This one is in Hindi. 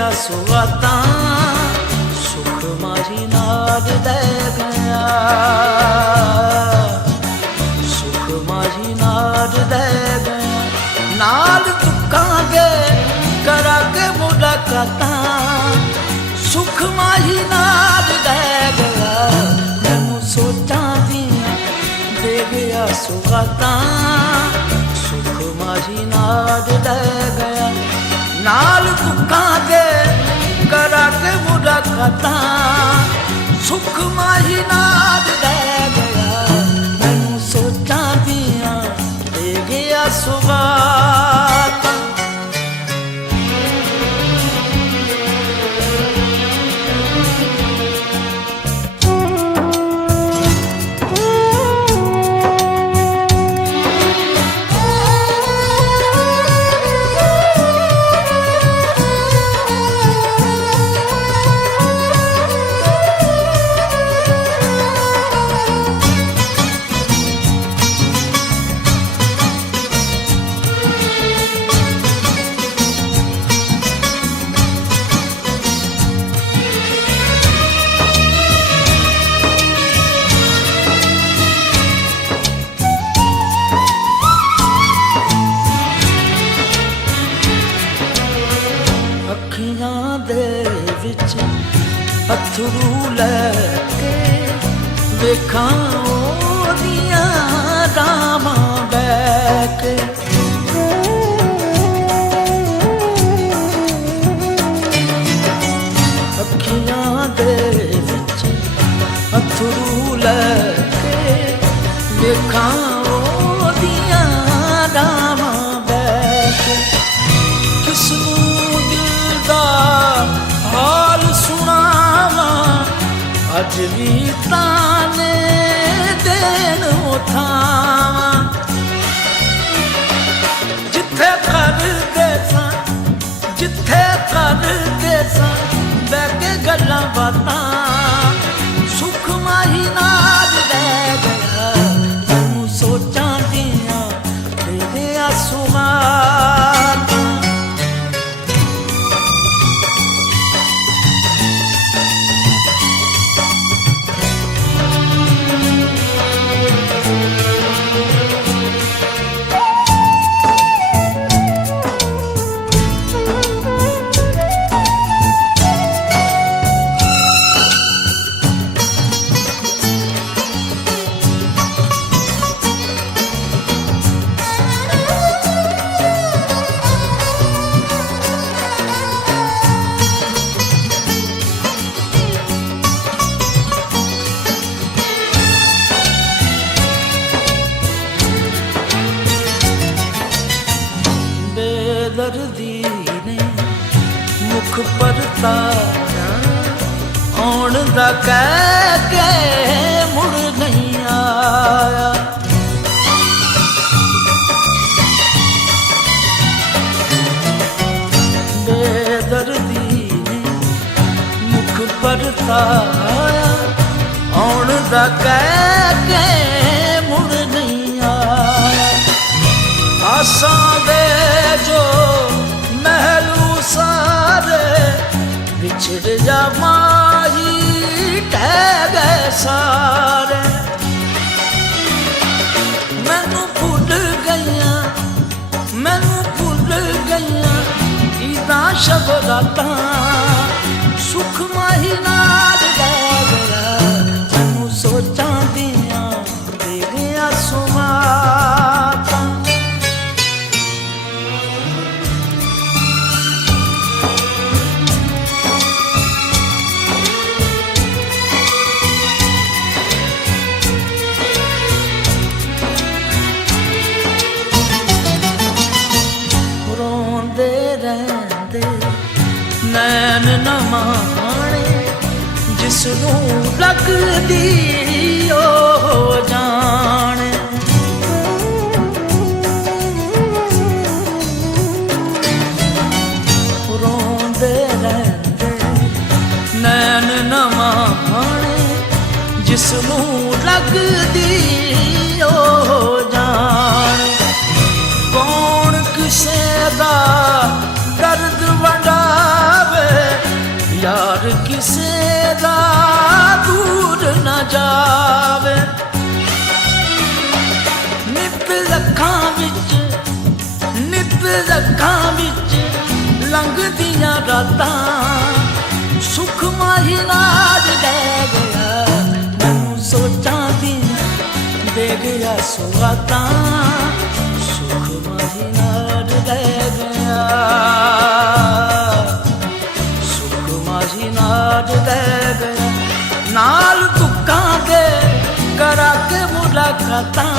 गया सुगाता सुख माझी नाद दे गया, सुख माझी नाद दे गया। नाल तुकांगे करा के मुलाकाता सुख माझी नाद दे गया। मैनू सोचां दियां दे गया सुगाता सुख माझी नाद दे गया। नाल तुकांगे करा के मुलाकाता सुख माझी नाद दे गया। मैनू सोचां दियां दे गया सुगाता। अखियां दे विच अथरू लैके वेखां ओदियां रावां बैके। अखियां दे विच अथरू लैके वेखां ओदियां रावां बैके। किसनू हाल सुनावा अज भी ताने देन उठावा। जिथे करदे सा जिथे करदे सा बैठे गल्लां बातां सुख माही नाद दे गया। तू सोचां दियां दे गया सुगाता। बेदर्दी ने मुख पर तारा आउण दा कह के मुड़ नहीं आया। बेदर्दी ने मुख पर तारा आउण दा कह के मुड़ नहीं आया। आसां दे जो महलू सारे बिछड़ जा माही टह गए सारे। मैनू भुल गईयां मैनू भुल गईयां ईदां शबरातां सुख माही नाद दे गया। मैनू सोचां दियां दे गया सुगाता। नैन न माणे जिसनू लगदी ओ जाने। रोंदे रहंदे नैन न माणे जिसनू लगदी ओ जाने। कौन किसे दा दर्द वंडावे ਕਿਸੇ ਦਾ ਦੂਰ ਨਾ ਜਾਵੇ ਨਿਤ ਲੱਖਾਂ ਵਿੱਚ ਲੰਘਦੀਆਂ ਰਾਤਾਂ ਸੁਖ ਮਾਹੀ ਨਾਲ ਲੈ ਗਿਆ ਮੈਨੂੰ ਸੋਚਾਂ ਦੀ ਦੇ ਗਿਆ ਸੁਗਾਤਾਂ ਸੁਖ ਮਾਹੀ ਨਾਲ ਲੈ ਗਿਆ ਸੁਖ ਮਾਹੀ ਨਾਲ ਲੈ ਗਿਆ ਨਾਲ ਦੁੱਖਾਂ ਦੇ ਕਰਾ ਕੇ ਮੁਲਾਕਾਤਾਂ